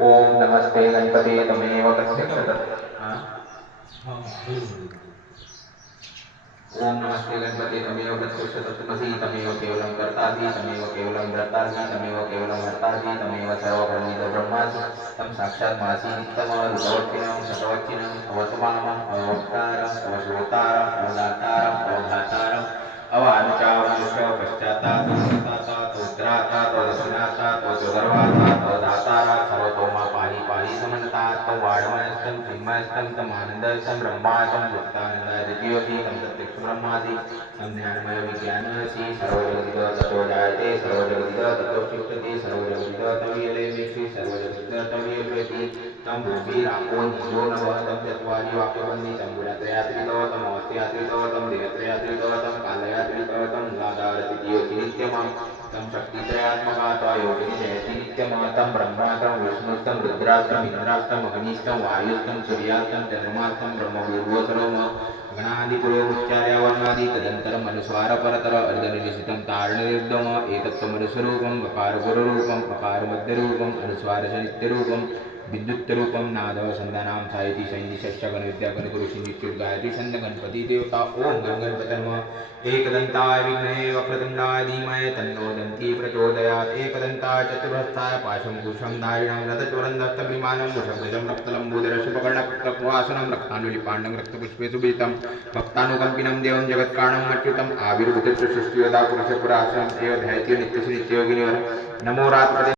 ओम नमस्ते गणपते तमेव प्रत्यक्ष ओम नमस्ते गणपते तमेव प्रत्यक्ष तत्त्वमसि तमेव केवलं कर्तासि तमेव केवलं द्रष्टासि तमेव केवलं हर्तासि तमेव सर्वकर्मितो ब्रह्मासि। तं साक्षात् मासि नित्यमरूपवच्चिनं शतवच्चिनं अवतमानम् अवक्तारम् अवश्रोतारम् अवदातारम् अवधातारम् अवानुचावनुष्य पश्चात्तात् पश्चात्तात् उद्रातात् दक्षिणातात् चतुर्गर्भातात् अवधातारात् वाडमयस्तं चिन्मयस्तं तम् आनन्दस्तं ब्रह्माचं युक्तानन्दाय द्वितीयोऽसि तं ब्रह्मासि ज्ञानमय विज्ञानमसि सर्वजगदिद ततो जायते सर्वजगदिद ततो तिष्ठति सर्वजगदिद तवीयलेमिषि सर्वजगदिद तवीयलेति तं भूमिरापो निजो नवः तं चत्वारि वाक्यवन्नि तं गुणत्रयात्रितो तं अवस्थयात्रितो तं दिनत्रयात्रितो तं कालयात्रितो तं गादारतियोति नित्यमं तं शक्तित्रयात्मकात्वा योगिनि जयति ఆదిత్యమాతం బ్రహ్మాతం విష్ణుస్తం రుద్రాస్తం ఇంద్రాస్తం అగ్నిష్టం వాయుస్తం సూర్యాస్తం చంద్రమాస్తం బ్రహ్మపూర్వోత్తరం గణాదిపురోముచ్చార్యావర్ణాది తదంతరం అనుస్వారపరతర అర్ధనిమిషితం తారణనిర్దమ ఏతత్వమనుస్వరూపం అపారపురూపం అపారమధ్యరూపం అనుస్వారశనిత్యరూపం अर्धनिलिशितं तारणनिर्दम एतत्त्वमनुस्वरूपं वकारगुरुरूपम् अकारमध्यरूपम् अनुस्वारसनित्यरूपं विद्युत्तरूपं नादवसन्धानां साहिति सैन्निशस्यगणविद्यागणगुरुशिनित्युर्गायत्री छन्द गणपति देवता ॐ गण गणपति नमः एकदन्ताय विघ्नहे वक्रतुण्डाय धीमहि तन्नो दन्ती प्रचोदयात्। एकदन्ताय चतुर्हस्ताय पाशं कुशं धारिणं रथचोरन्दस्तग्निमानं वृषभजं रक्तलम्बोदरशुभकर्णपुत्रवासनं रक्तानुलिपाण्डं रक्तपुष्पे सुभीतं। भक्तानुकम्पिनं देवं अच्युतम् एव नित्ययोगिनिवर। नमो रात्पते